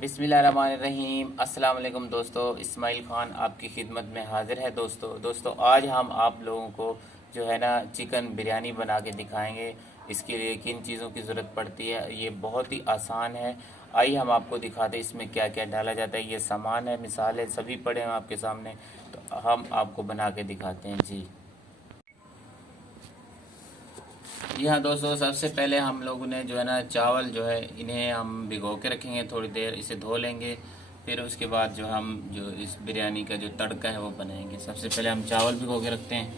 बिस्मिल्लाहिर्रहमानिर्रहीम। अस्सलाम वालेकुम दोस्तों, इस्माइल ख़ान आपकी खिदमत में हाज़िर है। दोस्तों आज हम आप लोगों को जो है ना चिकन बिरयानी बना के दिखाएंगे। इसके लिए किन चीज़ों की ज़रूरत पड़ती है, ये बहुत ही आसान है। आइए हम आपको दिखाते हैं इसमें क्या क्या डाला जाता है। ये सामान है, मिसाल है, सभी पड़े हैं आपके सामने, तो हम आपको बना के दिखाते हैं जी। जी हाँ दोस्तों, सबसे पहले हम लोगों ने जो है ना चावल जो है इन्हें हम भिगो के रखेंगे, थोड़ी देर इसे धो लेंगे। फिर उसके बाद जो हम जो इस बिरयानी का जो तड़का है वो बनाएंगे। सबसे पहले हम चावल भिगो के रखते हैं।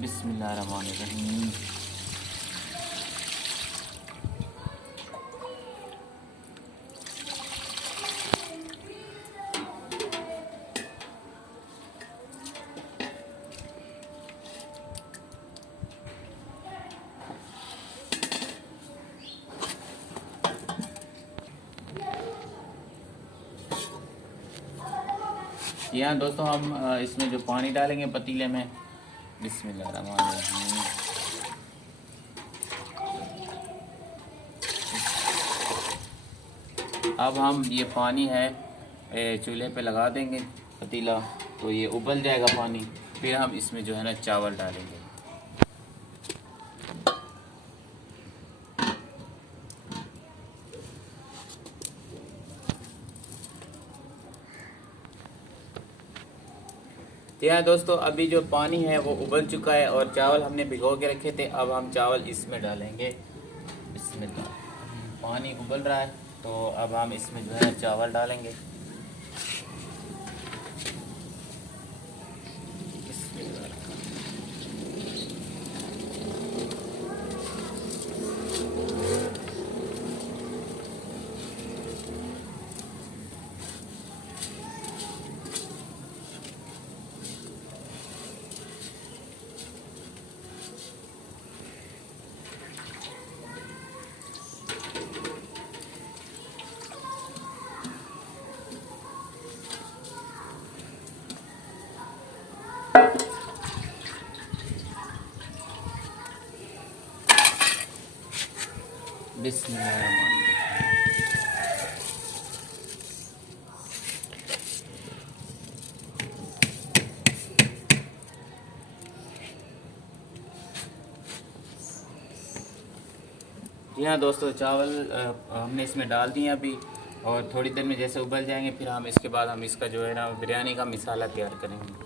बिस्मिल्लाहिर्रहमानिर्रहीम। यहाँ दोस्तों हम इसमें जो पानी डालेंगे पतीले में, बिस्मिल्लाहिर्रहमानिर्रहीम। अब हम ये पानी है चूल्हे पे लगा देंगे पतीला, तो ये उबल जाएगा पानी। फिर हम इसमें जो है ना चावल डालेंगे। तो यहाँ दोस्तों अभी जो पानी है वो उबल चुका है और चावल हमने भिगो के रखे थे। अब हम चावल इसमें डालेंगे। बिस्मिल्लाह। पानी उबल रहा है, तो अब हम इसमें जो है चावल डालेंगे। बिस्मिल्लाह। जी हाँ दोस्तों, चावल हमने इसमें डाल दिए अभी, और थोड़ी देर में जैसे उबल जाएंगे फिर हम इसके बाद हम इसका जो है ना बिरयानी का मसाला तैयार करेंगे।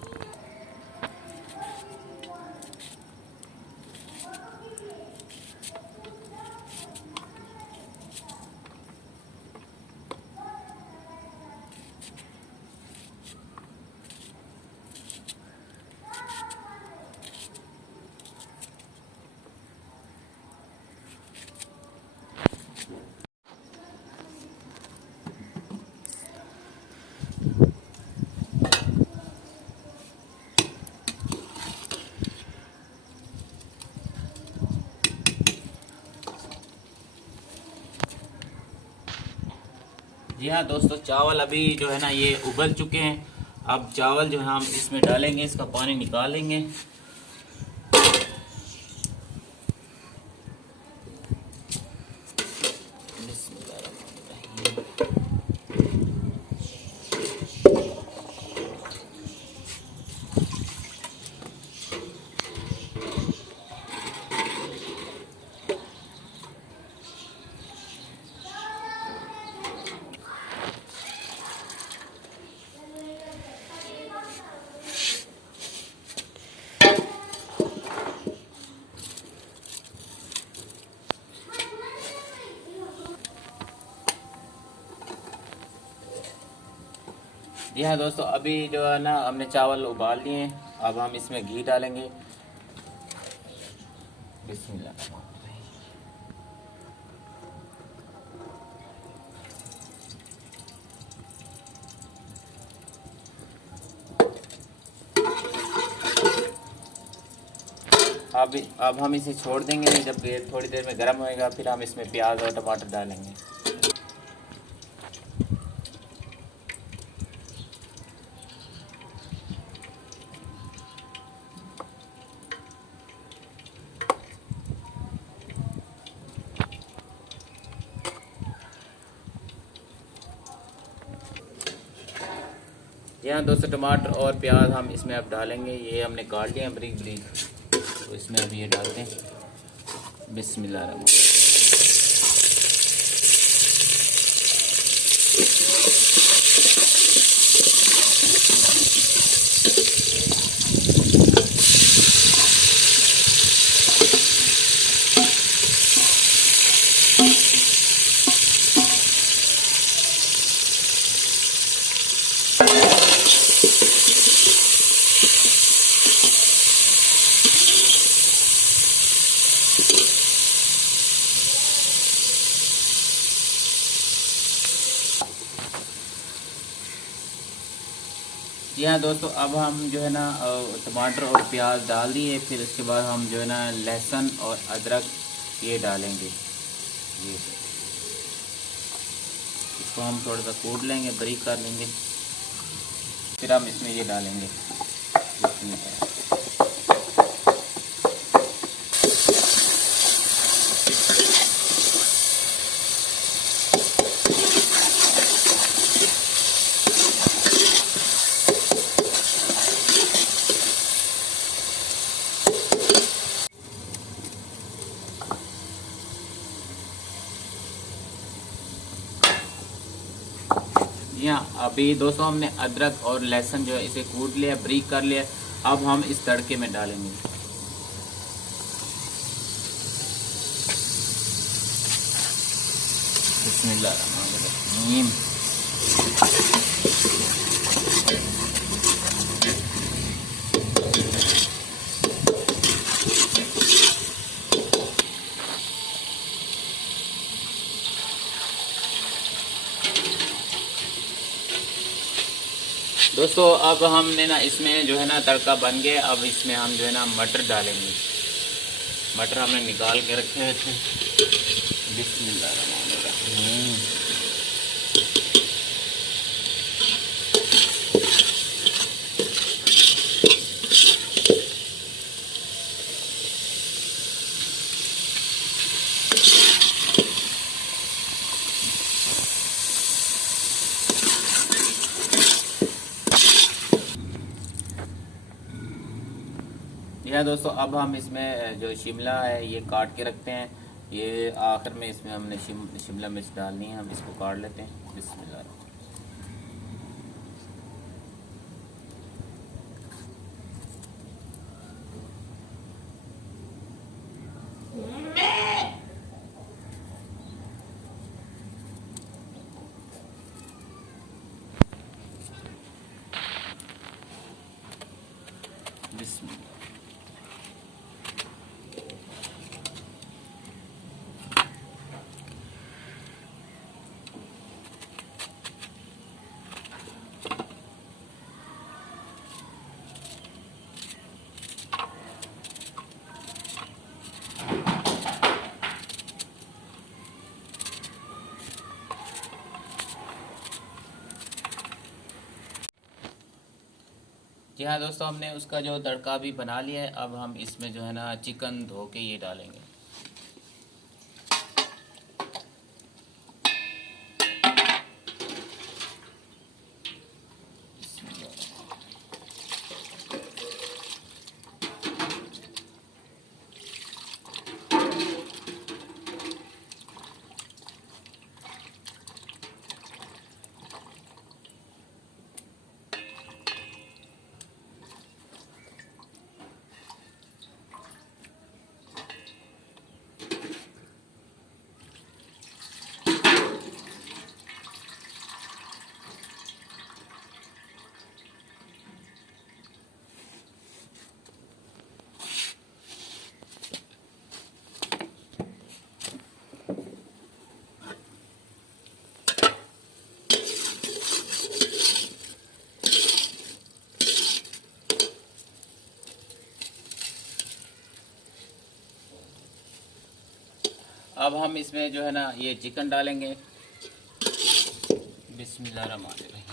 जी हाँ दोस्तों, चावल अभी जो है ना ये उबल चुके हैं। अब चावल जो है हम इसमें डालेंगे, इसका पानी निकालेंगे। जी हाँ दोस्तों, अभी जो है ना हमने चावल उबाल लिए हैं। अब हम इसमें घी डालेंगे। बिस्मिल्लाह। अब हम इसे छोड़ देंगे। जब ये थोड़ी देर में गर्म होएगा फिर हम इसमें प्याज और टमाटर डालेंगे। यहाँ दोस्तों टमाटर और प्याज हम इसमें अब डालेंगे। ये हमने काट लिया बारीक बारीक, तो इसमें अब ये डालते हैं। बिस्मिल्लाह। जी हाँ दोस्तों, अब हम जो है ना टमाटर और प्याज डाल दिए। फिर उसके बाद हम जो है ना लहसुन और अदरक ये डालेंगे। ये इसको हम थोड़ा सा कूट लेंगे, बारीक कर लेंगे। फिर हम इसमें ये डालेंगे। यहाँ अभी दोस्तों हमने अदरक और लहसुन जो है इसे कूट लिया, बारीक कर लिया। अब हम इस तड़के में डालेंगे। बिस्मिल्लाहिर्रहमानिर्रहीम। दोस्तों अब हमने ना इसमें जो है ना तड़का बन गया। अब इसमें हम जो है ना मटर डालेंगे। मटर हमने निकाल के रखे थे। बिस्मिल्लाहिर्रहमानिर्रहीम। यह दोस्तों अब हम इसमें जो शिमला है ये काट के रखते हैं। ये आखिर में इसमें हमने शिमला मिर्च डालनी है। हम इसको काट लेते हैं। बिस्मिल्लाह। बिस्मिल्लाह। जी हाँ दोस्तों, हमने उसका जो तड़का भी बना लिया है। अब हम इसमें जो है ना चिकन धो के ये डालेंगे। अब हम इसमें जो है ना ये चिकन डालेंगे। बिस्मिल्लाहिर्रहमानिर्रहीम।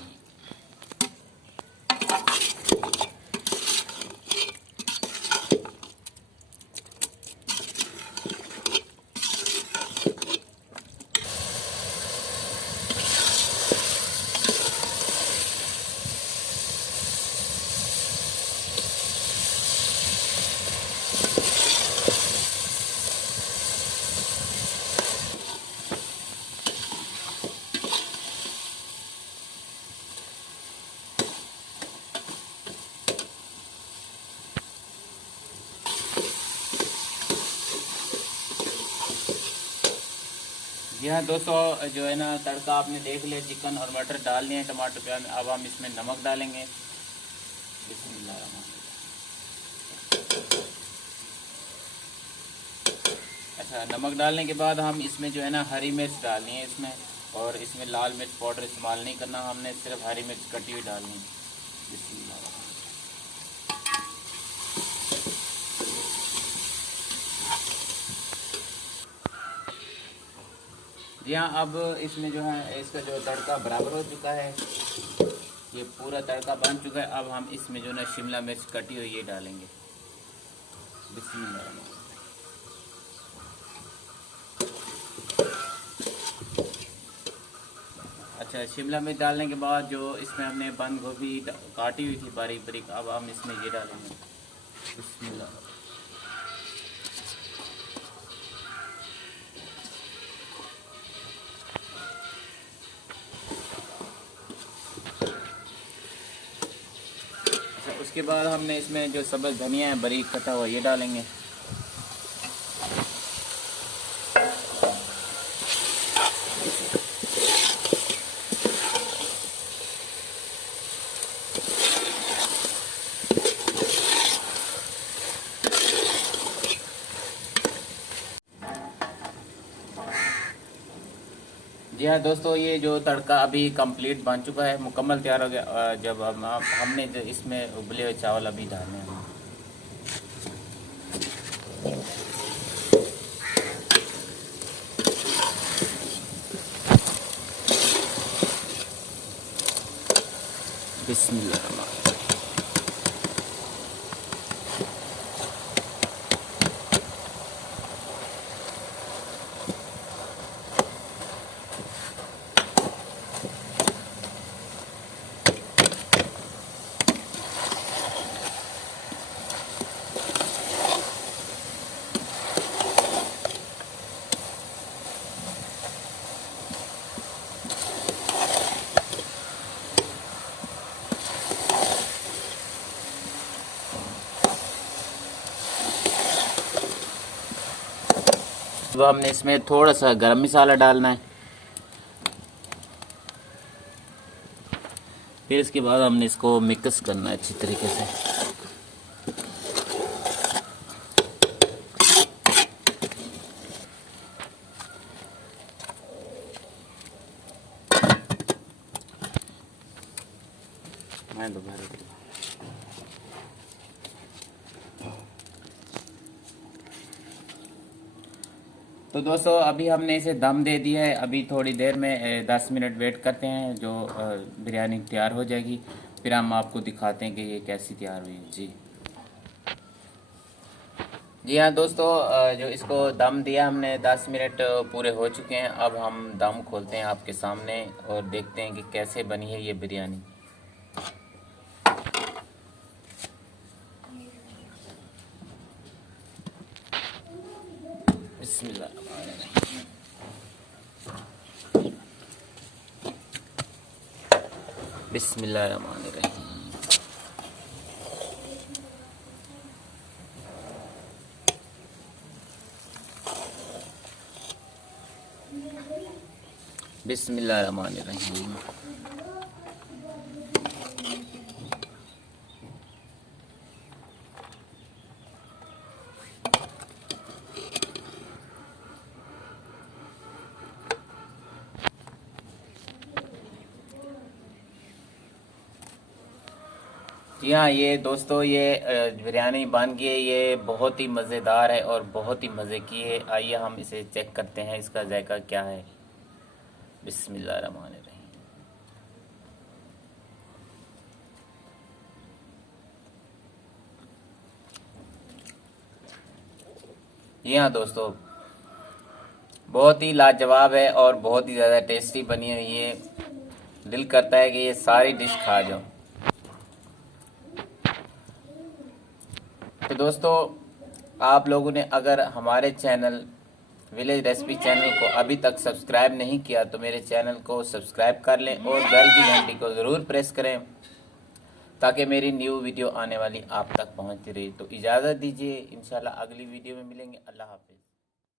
जी हाँ दोस्तों, जो है ना तड़का आपने देख लिया, चिकन और मटर डाल दिए हैं, टमाटर प्याज। अब हम इसमें नमक डालेंगे। बिस्मिल्लाह। अच्छा, नमक डालने के बाद हम इसमें जो है ना हरी मिर्च डालनी है इसमें, और इसमें लाल मिर्च पाउडर इस्तेमाल नहीं करना, हमने सिर्फ हरी मिर्च कटी हुई डालनी है। बिस्मिल्लाह। जी हाँ, अब इसमें जो है इसका जो तड़का बराबर हो चुका है, ये पूरा तड़का बन चुका है। अब हम इसमें जो ना शिमला मिर्च कटी हुई ये डालेंगे। बिस्मिल्लाह। अच्छा, शिमला मिर्च डालने के बाद जो इसमें हमने बंद गोभी काटी हुई थी बारीक बारीक, अब हम इसमें ये डालेंगे। बिस्मिल्लाह। अच्छा, उसके बाद हमने इसमें जो सब्ज़ धनिया है बारीक कटा हुआ ये डालेंगे। जी हाँ दोस्तों, ये जो तड़का अभी कंप्लीट बन चुका है, मुकम्मल तैयार हो गया। जब हमने जो इसमें उबले हुए चावल अभी डालने हैं। बिस्मिल्लाह। अब हमने इसमें थोड़ा सा गरम मसाला डालना है। फिर इसके बाद हमने इसको मिक्स करना है अच्छी तरीके से। मैं दोबारा तो दोस्तों, अभी हमने इसे दम दे दिया है। अभी थोड़ी देर में 10 मिनट वेट करते हैं, जो बिरयानी तैयार हो जाएगी। फिर हम आपको दिखाते हैं कि ये कैसी तैयार हुई है। जी जी हाँ दोस्तों, जो इसको दम दिया हमने 10 मिनट पूरे हो चुके हैं। अब हम दम खोलते हैं आपके सामने और देखते हैं कि कैसे बनी है ये बिरयानी। बिस्मिल्लाह। बिस्मिल्लाहिर्रहमानिर्रहीम। बिस्मिल्लाहिर्रहमानिर्रहीम। जी हाँ, ये दोस्तों ये बिरयानी बन गई है। ये बहुत ही मज़ेदार है और बहुत ही मज़े की है। आइए हम इसे चेक करते हैं इसका जायका क्या है। बिस्मिल्लाहिर्रहमानिर्रहीम। जी हाँ दोस्तों, बहुत ही लाजवाब है और बहुत ही ज़्यादा टेस्टी बनी हुई है। दिल करता है कि ये सारी डिश खा जाओ। तो दोस्तों, आप लोगों ने अगर हमारे चैनल विलेज रेसिपी चैनल को अभी तक सब्सक्राइब नहीं किया तो मेरे चैनल को सब्सक्राइब कर लें और बेल की घंटी को ज़रूर प्रेस करें, ताकि मेरी न्यू वीडियो आने वाली आप तक पहुंचती रहे। तो इजाज़त दीजिए, इंशाल्लाह अगली वीडियो में मिलेंगे। अल्लाह हाफिज़।